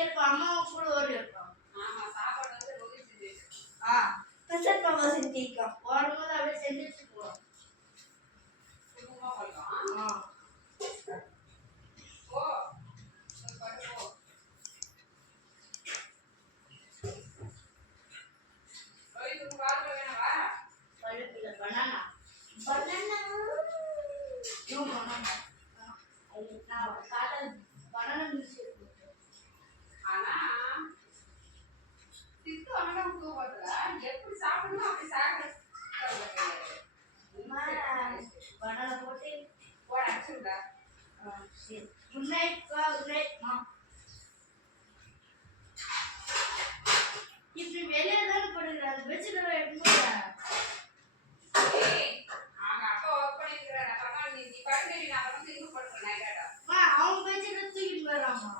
இருப்பான் அம்மாவும் கூட ஓடி இருப்பான். ஆமா சாப்பாடு வந்து ரோகி செஞ்சு பெசட் மாமா செஞ்சிருக்கான். வரும்போது அப்படியே செஞ்சு வச்சுக்குவோம். சும்மா போயிடும். ஓ போ ரோஹித் வாங்க வேணவா பழத்துல பனானா பனானா யூ பனானா நான் காலைல பனானா மிக்ஸ் போட்டேன். ஆனா சித்து அண்ணா கூப்பிடுறா எப்படி சாப்பிடணும் அப்படி சாப்பிட பனானா போட்டு போட அடிச்சுடா. சரி குட் நைட் குட் நைட் மா. இப்படி வெளியே தான் போடுறாங்க வெஜிடபிள் எடுத்து அப்பா ஒர்க் பண்ணிருக்கிறேன். நீ படுக்க நான் வந்து இது பண்றேன். அவங்க வெஜிடபிள் தூக்கிட்டு வராமா